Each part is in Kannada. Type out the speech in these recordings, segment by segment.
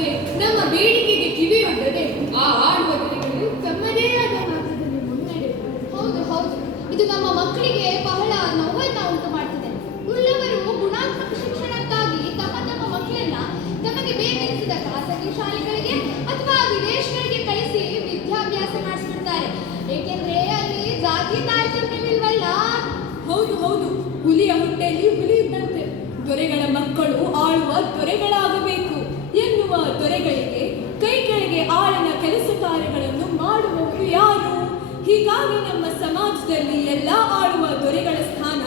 ಹಾಗೆ ನಮ್ಮ ಬೇಡಿಕೆಗೆ ಕಿವಿಯೊಡ್ಡದೆ ಆ ಆಡುವ ದೊರೆಗಳು ತಮ್ಮದೇ ಆದ ಮಾರ್ಗದಲ್ಲಿ ಮುನ್ನಡೆಯುತ್ತಾರೆ. ಹೌದು ಹೌದು, ಇದು ನಮ್ಮ ಮಕ್ಕಳಿಗೆ ಬಹಳ ನೋವನ್ನ ಉಂಟು ಮಾಡ್ತಿದೆ. ಉಳ್ಳವರು ಗುಣಾತ್ಮಕ ಶಿಕ್ಷಣಕ್ಕಾಗಿ ತಮ್ಮ ತಮ್ಮ ಮಕ್ಕಳನ್ನ ತಮಗೆ ಬೇಕೆನಿಸಿದ ಖಾಸಗಿ ಶಾಲೆಗಳಿಗೆ ಅಥವಾ ವಿದೇಶಗಳಿಗೆ ಕಳಿಸಿ ವಿದ್ಯಾಭ್ಯಾಸ ಮಾಡಿಸ್ಬಿಡ್ತಾರೆ. ಏಕೆಂದ್ರೆ ಅಲ್ಲಿ ಜಾತಿ ತಾರತಮ್ಯವಿಲ್ವಲ್ಲ. ಹೌದು ಹೌದು, ಹುಲಿಯ ಹೊಟ್ಟೆಯಲ್ಲಿ ಹುಲಿ ಇದ್ದಂತೆ. ದೊರೆಗಳ ಮಕ್ಕಳು ಆಳುವ ದೊರೆಗಳಾಗಬೇಕು ಎನ್ನುವ ದೊರೆಗಳಿಗೆ ಕೈ ಕೆಳಗೆ ಆಳಿನ ಕೆಲಸ ಕಾರ್ಯಗಳನ್ನು ಮಾಡುವವರು ಯಾರು? ಹೀಗಾಗಿ ನಮ್ಮ ಸಮಾಜದಲ್ಲಿ ಎಲ್ಲ ಆಳುವ ದೊರೆಗಳ ಸ್ಥಾನ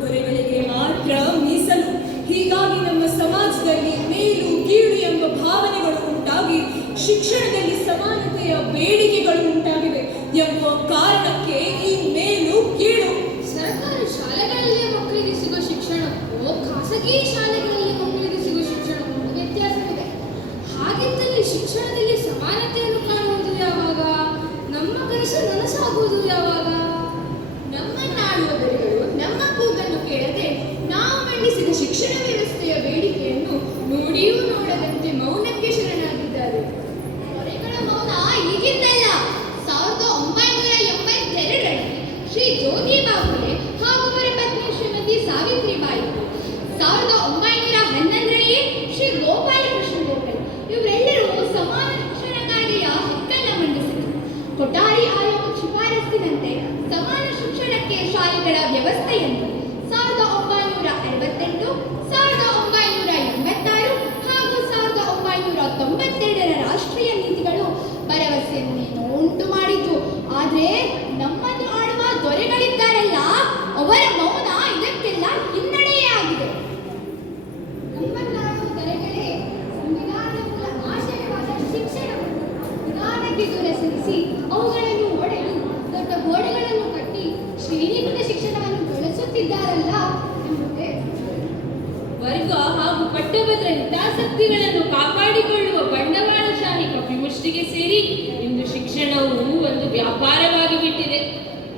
ದೊರೆಗಳಿಗೆ ಮಾತ್ರ ಮೀಸಲು. ಹೀಗಾಗಿ ನಮ್ಮ ಸಮಾಜದಲ್ಲಿ ಮೇಲು ಕೀಳು ಎಂಬ ಭಾವನೆಗಳು ಉಂಟಾಗಿ ಶಿಕ್ಷಣದಲ್ಲಿ ಸಮಾನತೆಯ ಬೇಡಿಕೆಗಳು ಉಂಟಾಗಿವೆ ಎಂಬ ಕಾರಣಕ್ಕೆ ಈ ಮೇಲು ಕೀಳು. ಸರ್ಕಾರಿ ಶಾಲೆಗಳಲ್ಲಿ ಮಕ್ಕಳಿಗೆ ಸಿಗುವ ಶಿಕ್ಷಣಕ್ಕೂ ಖಾಸಗಿ ಶಾಲೆಗಳಲ್ಲಿ ಮಕ್ಕಳಿಗೆ ಸಿಗುವ ಶಿಕ್ಷಣಕ್ಕೂ ವ್ಯತ್ಯಾಸವಿದೆ. ಹಾಗಿದ್ದಲ್ಲಿ ಶಿಕ್ಷಣದಲ್ಲಿ ಸಮಾನತೆಯನ್ನು ಕಾಣುವುದು ಯಾವಾಗ? ನಮ್ಮ ಕನಸು ನನಸಾಗುವುದು ಯಾವಾಗ? ನಮ್ಮನ್ನಾಳುವ ದೊರೆಗಳು ನಮ್ಮ ಕೂಗನ್ನು ಕೇಳದೆ ನಾವು ಮಂಡಿಸಿದ ಶಿಕ್ಷಣ ವ್ಯವಸ್ಥೆಯ ಬೇಡಿಕೆಯನ್ನು ನೋಡಿಯೂ ನೋಡದಂತೆ ಮೌನಕ್ಕೆ ಶರಣಾಗಿದ್ದಾರೆ. ದೊರೆಗಳ ಮೌನ ಈಗಿದ್ದಲ್ಲ. 1982ರಲ್ಲಿ ಶ್ರೀ ಜ್ಯೋತಿ ಬಾಪುಲೆ ಹಾಗೂ ಅವರ ಪತ್ನಿ ಶ್ರೀಮತಿ ಸಾವಿತ್ರಿಬಾಯಿ, 1911ರಲ್ಲಿ ಶ್ರೀ ಗೋಪಾಲಕೃಷ್ಣ ಗೋಖಲೆ ಇವರೆಲ್ಲರೂ ಸಮಾನ ಶಿಕ್ಷಣ ಕಾಯ್ದೆಯ ಹಕ್ಕನ್ನು ಮಂಡಿಸಿದರು. ಕೊಠಾರಿ ಆಯೋಗ ಶಿಫಾರಸ್ಸಿನಂತೆ ಸಮಾನ ಶಿಕ್ಷಣಕ್ಕೆ ಶಾಲೆಗಳ ವ್ಯವಸ್ಥೆಯನ್ನು 1968, 1986 ಹಾಗೂ 1992ರ ರಾಷ್ಟ್ರೀಯ ನೀತಿಗಳು ಭರವಸೆಯನ್ನೇನೋ ಉಂಟು ಮಾಡಿದ್ದು. ಆದರೆ ನಮ್ಮನ್ನು ಆಳುವ ದೊರೆಗಳಿದ್ದಾರಲ್ಲ, ಅವರ ಮೌನ ಇದಕ್ಕೆಲ್ಲ ಹಿನ್ನಡೆಯೇ ಆಗಿದೆ. ನಮ್ಮನ್ನಾಳುವ ದೊರೆಗಳೇ ಸಂವಿಧಾನದ ಮೂಲ ಆಶಯವಾದ ಶಿಕ್ಷಣವನ್ನು ನಿಧಾನಕ್ಕೆ ದೂರ ಸರಿಸಿ ಅವುಗಳನ್ನು ಒಡೆದು ದೊಡ್ಡ ಗೋಡೆಗಳನ್ನು ಕಟ್ಟಿ ಶ್ರೇಣೀಕೃತ ಶಿಕ್ಷಣವನ್ನು ಬೆಳೆಸುತ್ತಿದ್ದಾರಲ್ಲ ಎಂಬುದೇ ವರ್ಗ ಹಾಗೂ ಪಟ್ಟಭದ್ರ ಹಿತಾಸಕ್ತಿಗಳನ್ನು ಕಾಪಾಡಿಕೊಳ್ಳುವ ಬಂಡವಾಳಶಾಹಿ ಕಪಿಮುಷ್ಟಿಗೆ ಸೇರಿ ಇಂದು ಶಿಕ್ಷಣವು ಒಂದು ವ್ಯಾಪಾರವಾಗಿ ಬಿಟ್ಟಿದೆ.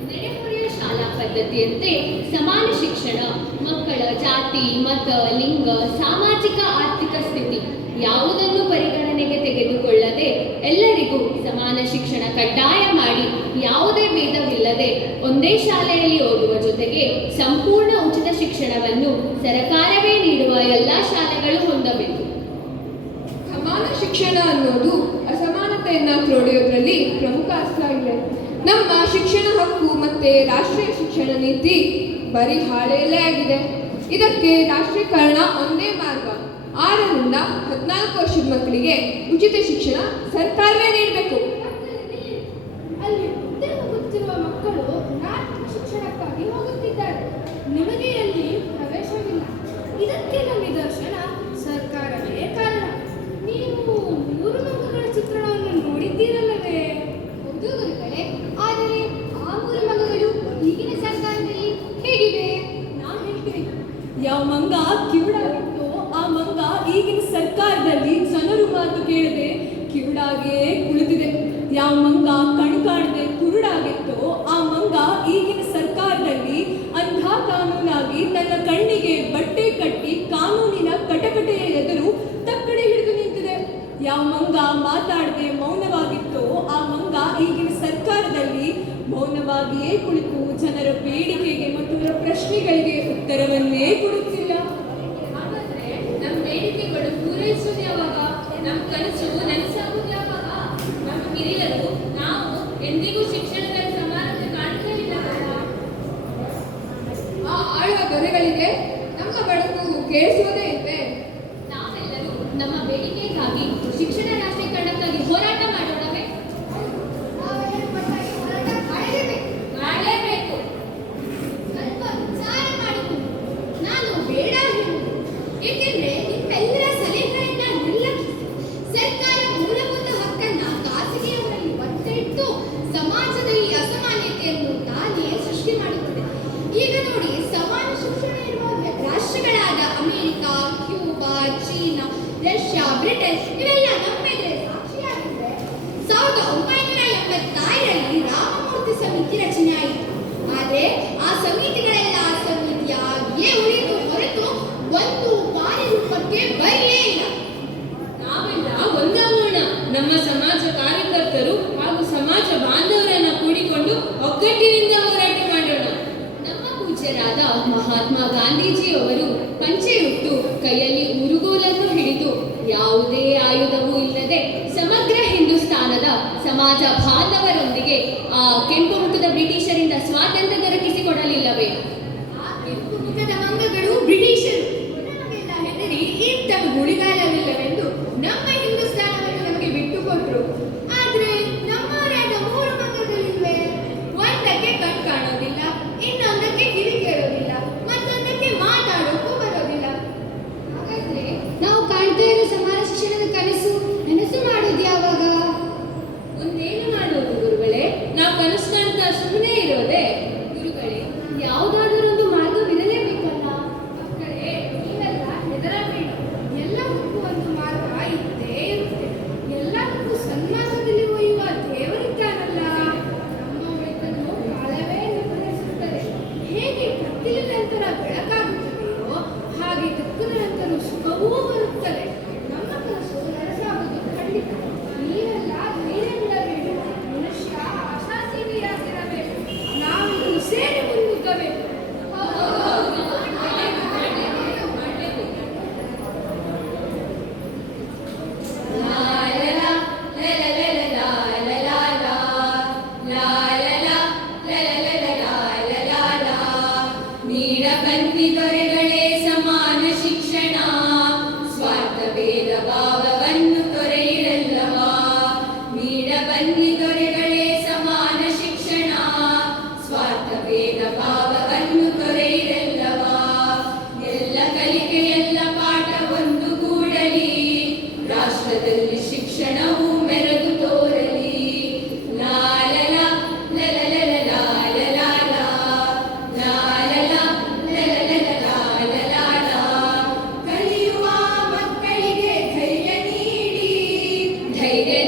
ನೆರೆಹೊರೆಯ ಶಾಲಾ ಪದ್ಧತಿಯಂತೆ ಸಮಾನ ಶಿಕ್ಷಣ ಮಕ್ಕಳ ಜಾತಿ, ಮತ, ಲಿಂಗ, ಸಾಮಾಜಿಕ ಆರ್ಥಿಕ ಸ್ಥಿತಿ ಯಾವುದನ್ನು ಪರಿಗಣನೆಗೆ ತೆಗೆದುಕೊಳ್ಳದೆ ಎಲ್ಲರಿಗೂ ಸಮಾನ ಶಿಕ್ಷಣ ಕಡ್ಡಾಯ ಮಾಡಿ ಯಾವುದೇ ಭೇದವಿಲ್ಲದೆ ಒಂದೇ ಶಾಲೆಯಲ್ಲಿ ಓದುವ ಜೊತೆಗೆ ಸಂಪೂರ್ಣ ಉಚಿತ ಶಿಕ್ಷಣವನ್ನು ಸರಕಾರವೇ ನೀಡುವ ಎಲ್ಲ ಶಾಲೆಗಳು ಹೊಂದಬೇಕು. ಸಮಾನ ಶಿಕ್ಷಣ ಅನ್ನೋದು ಅಸಮಾನತೆಯನ್ನ ತೊಡೆಯೋದ್ರಲ್ಲಿ ಪ್ರಮುಖ ಅಸ್ತ್ರ ಇದೆ. ನಮ್ಮ ಶಿಕ್ಷಣ ಹಕ್ಕು ಮತ್ತೆ ರಾಷ್ಟ್ರೀಯ ಶಿಕ್ಷಣ ನೀತಿ ಬರೀ ಹಾಳೆಯಲ್ಲೇ ಆಗಿದೆ. ಇದಕ್ಕೆ ರಾಷ್ಟ್ರೀಕರಣ ಒಂದೇ ಮಾರ್ಗ. 6ರಿಂದ 14 ವರ್ಷದ ಮಕ್ಕಳಿಗೆ ಉಚಿತ ಶಿಕ್ಷಣ ಸರ್ಕಾರವೇ ನೀಡಬೇಕು. ಅಲ್ಲಿ ಉದ್ಯೋಗ ಹೋಗುತ್ತಿರುವ ಮಕ್ಕಳು ಗುಣಾತ್ಮಕ ಶಿಕ್ಷಣಕ್ಕಾಗಿ ಹೋಗುತ್ತಿದ್ದಾರೆ. ನಿಮಗೆ ಅಲ್ಲಿ ಪ್ರವೇಶವಿಲ್ಲ. ಇದಕ್ಕೆಲ್ಲ ನಿದರ್ಶನ ಸರ್ಕಾರವೇ ಕಾರಣ. ನೀವು 3 ಮಗಗಳ ಚಿತ್ರಣವನ್ನು ನೋಡಿದ್ದೀರಲ್ಲವೇ? ಹೌದು ಗುರುಗಳೇ, ಆದರೆ ಆ 3 ಮಗಗಳು ಈಗಿನ ಸರ್ಕಾರದಲ್ಲಿ ಹೇಗಿವೆ? ನಾನು ಹೇಳ್ತೀನಿ, ಯಾವ ಮಂಗ ಕಿವುಡಾಗಿತ್ತೋ ಆ ಮಂಗ ಈಗಿನ ಸರ್ಕಾರದಲ್ಲಿ ಜನರು ಮಾತು ಕೇಳದೆ ಕಿವುಡಾಗೇ ಕುಳಿತಿದೆ. ಯಾವ ಮಂಗ ಕಣ್ಣು ಕಾಣದೆ ಕುರುಡಾಗಿತ್ತೋ ಆ ಮಂಗ ಈಗಿನ ಸರ್ಕಾರದಲ್ಲಿ ಅಂಧ ಕಾನೂನಾಗಿ ತನ್ನ ಕಣ್ಣಿಗೆ ಬಟ್ಟೆ ಕಟ್ಟಿ ಕಾನೂನಿನ ಕಟಕಟೆಯ ಎದುರು ತಕ್ಕಡೆ ಹಿಡಿದು ನಿಂತಿದೆ. ಯಾವ ಮಂಗ ಮಾತಾಡದೆ ಮೌನವಾಗಿತ್ತೋ ಆ ಮಂಗ ಈಗಿನ ಸರ್ಕಾರದಲ್ಲಿ ಮೌನವಾಗಿಯೇ ಕುಳಿತು ಜನರ ಬೇಡಿಕೆಗೆ ಮತ್ತು ಅವರ ಪ್ರಶ್ನೆಗಳಿಗೆ ಉತ್ತರವನ್ನೇ ಕೊಡುತ್ತಿಲ್ಲ. ಹಾಗಾದ್ರೆ ನಮ್ಮ ಬೇಡಿಕೆಗಳು ಪೂರೈಸುವುದು ಯಾವಾಗ? ನಮ್ಮ ಕನಸು ನನಸಾಗುವುದು ಯಾವಾಗ? ನಮ್ಮ ಹಿರಿಯರು ನಾವು ಎಂದಿಗೂ ಶಿಕ್ಷಣದಲ್ಲಿ ಸಮಾನತೆ ಕಾಣ್ತಾ ಇಲ್ಲವಲ್ಲ? ಆ ಆಳುವ ದೊರೆಗಳಿಗೆ ನಮ್ಮ ಬಡಕು ಕೇಳಿಸುವುದೇ ಇದ್ರೆ ನಾವೆಲ್ಲರೂ ನಮ್ಮ ಬೇಡಿಕೆಗಾಗಿ ಶಿಕ್ಷಣ ರಾಷ್ಟ್ರೀಕರಣಕ್ಕಾಗಿ ಹೋರಾಟ ಮಾಡೋಣವೇ? ಮಾಡಲೇಬೇಕು. ಸ್ವಲ್ಪ ವಿಚಾರ ಮಾಡಿಕೊಂಡು ನಾನು ಬೇಡ ಹೇಳುವುದು. ಏಕೆಂದ್ರೆ ನಿಮ್ಮೆಲ್ಲರ ಸಲಹೆಗಳನ್ನ ನಿರ್ಲಕ್ಷಿಸಿ ಸರ್ಕಾರ ಮೂಲಭೂತ ಹಕ್ಕನ್ನ ಖಾಸಗಿಯವರಲ್ಲಿ ಒತ್ತಿಟ್ಟು ಸಮಾಜದಲ್ಲಿ ಅಸಮಾನತೆಯನ್ನು ತಾನೇ ಸೃಷ್ಟಿ ಮಾಡುತ್ತದೆ. ಈಗ ನೋಡಿ, ಸಮಾನ ಶಿಕ್ಷಣ ಇರುವ ರಾಷ್ಟ್ರಗಳಾದ America, Cuba, China, Russia, Britain ಇವೆಲ್ಲ ನಮ್ಮೆದುರೇ ಸಾಕ್ಷಿಯಾಗಿವೆ. 1986ರಲ್ಲಿ ರಾಮಮೂರ್ತಿ ಸಮಿತಿ ರಚನೆ ಆಯಿತು. ಆದರೆ ಆ ಸಮಿತಿಗಳೆಲ್ಲ ಸಮಿತಿಯಾಗಿಯೇ ಉಳಿದು ಹೊರತು ಒಂದು ಕಾರ್ಯರೂಪಕ್ಕೆ ಬರಲೇ ಇಲ್ಲ. ನಾವೆಲ್ಲ ನಮ್ಮ ಸಮಾಜ ಕಾರ್ಯಕರ್ತರು ಹಾಗೂ ಸಮಾಜ ಬಾಂಧವರನ್ನ ಕೂಡಿಕೊಂಡು ಒಗ್ಗಟ್ಟಿನಿಂದ ಹೋರಾಟ ಮಾಡೋಣ. ನಮ್ಮ ಪೂಜ್ಯರಾದ ಮಹಾತ್ಮ ಗಾಂಧೀಜಿಯವರು ಪಂಚೆ ಉಟ್ಟು ಕೈಯಲ್ಲಿ ಉರುಗೋಲನ್ನು ಹಿಡಿದು ಯಾವುದೇ ಆಯುಧವೂ ಇಲ್ಲದೆ ಸಮಗ್ರ ಹಿಂದೂಸ್ತಾನದ ಸಮಾಜ ಬಾಂಧವರೊಂದಿಗೆ ಆ ಕೆಂಪು ಮುಖದ ಬ್ರಿಟಿಷರಿಂದ ಸ್ವಾತಂತ್ರ್ಯ ದೊರಕಿಸಿಕೊಡಲಿಲ್ಲವೇ? ಆ ಕೆಂಪು ಮುಖದ ಮಂಗಗಳು ಬ್ರಿಟಿಷರು. ನಮಗೆಲ್ಲ ಹೆದರಿ ಇಂತಹ ಗುಳಿಗಾಲವಿಲ್ಲವೆಂದು ನಮ್ಮ ಹಿಂದೂಸ್ತಾನವನ್ನು ನಮಗೆ ಬಿಟ್ಟುಕೊಟ್ರು. ಆದ್ರೆ ನಮ್ಮವರಾದ 3 ಮಂಗಗಳಿವೆ. ಒಂದಕ್ಕೆ ಕಣ್ ಕಾಣೋದಿಲ್ಲ, ಇನ್ನೊಂದಕ್ಕೆ ಕಿವಿ ಕೇಳೋದಿಲ್ಲ, ಮತ್ತೊಂದಕ್ಕೆ ಮಾತಾಡೋಕ್ಕೂ ಬರೋದಿಲ್ಲ. ಹಾಗಾದ್ರೆ ನಾವು ಕಾಣ್ತಾ ಇರೋ ಸಮಾನ ಶಿಕ್ಷಣದ ನನಸು ಮಾಡೋದು ಯಾವಾಗ? ಮುಂದೇನು ಮಾಡುವುದು ಗುರುಗಳೇ? ನಾವು ಕನಸು ಕಾಣ್ತಾ ಸುಮ್ಮನೆ ಇರೋದೆ? ಗುರುಗಳೇ, ಯಾವುದಾದರೊಂದು ಮಾರ್ಗವಿರಲೇಬೇಕಲ್ಲ. ಮಕ್ಕಳೇ, ನೀವೆಲ್ಲ ಹೆದರಬೇಡಿ. ಎಲ್ಲದಕ್ಕೂ ಒಂದು ಮಾರ್ಗ ಇದ್ದೇ ಇರುತ್ತೆ. ಎಲ್ಲದಕ್ಕೂ ಸನ್ಮಾರ್ಗದಲ್ಲಿ ಒಯ್ಯುವ ದೇವರಿದ್ದಾನಲ್ಲ, ನಮ್ಮ ಒಳಿತನ್ನು ಕಾಲವೇ ನಿರ್ಧರಿಸುತ್ತದೆ. ಹೇಗೆ ಕತ್ತಲಿನ ನಂತರ ಬೆಳಕಾಗುತ್ತದೆಯೋ ಹಾಗೆ ದುಃಖದ ನಂತರ ಸುಖವೂ ಬರುತ್ತದೆ. ನಮ್ಮ ಕನಸು ನನಸಾಗುವುದು ಖಂಡಿತ. ನೀವೆಲ್ಲ ಧೈರ್ಯ ಬಿಡಬೇಡಿ. ಮನುಷ್ಯ ಆಶಾಜೀವಿಯಾಗಿರಬೇಕು. ನಾವೆಲ್ಲರೂ ಸೇರಿ ಮುನ್ನುಗ್ಗಬೇಕು. ನೀಡ ಬನ್ನಿ ದೊರೆಗಳೇ ಸಮಾನ ಶಿಕ್ಷಣ, ಸ್ವಾರ್ಥ ಭೇದ ಭಾವವನ್ನು ತೊರೆಯಿರಲ್ಲವಾ. ನೀಡ ಬನ್ನಿ ದೊರೆಗಳೇ ಸಮಾನ ಶಿಕ್ಷಣ, ಸ್ವಾರ್ಥ ಭೇದ ಭಾವವನ್ನು ತೊರೆಯಿರಲ್ಲವಾ. ಎಲ್ಲ ಕಲಿಕೆ ಎಲ್ಲ ಪಾಠ ಒಂದು ಕೂಡಲಿ, ರಾಷ್ಟ್ರದಲ್ಲಿ ಶಿಕ್ಷಣವು ಮೆರೆದು ತೋರಲಿ. ಲಾಲಲ ಲಲಲಲ ಲಾಲಲಾಲ, ಲಾಲಲ ಲಲಲಲ ಲಾಲಲಾಲ. ಕಲಿಯುವ ಮಕ್ಕಳಿಗೆ ಧೈರ್ಯ ನೀಡಿ, ಧೈರ್ಯ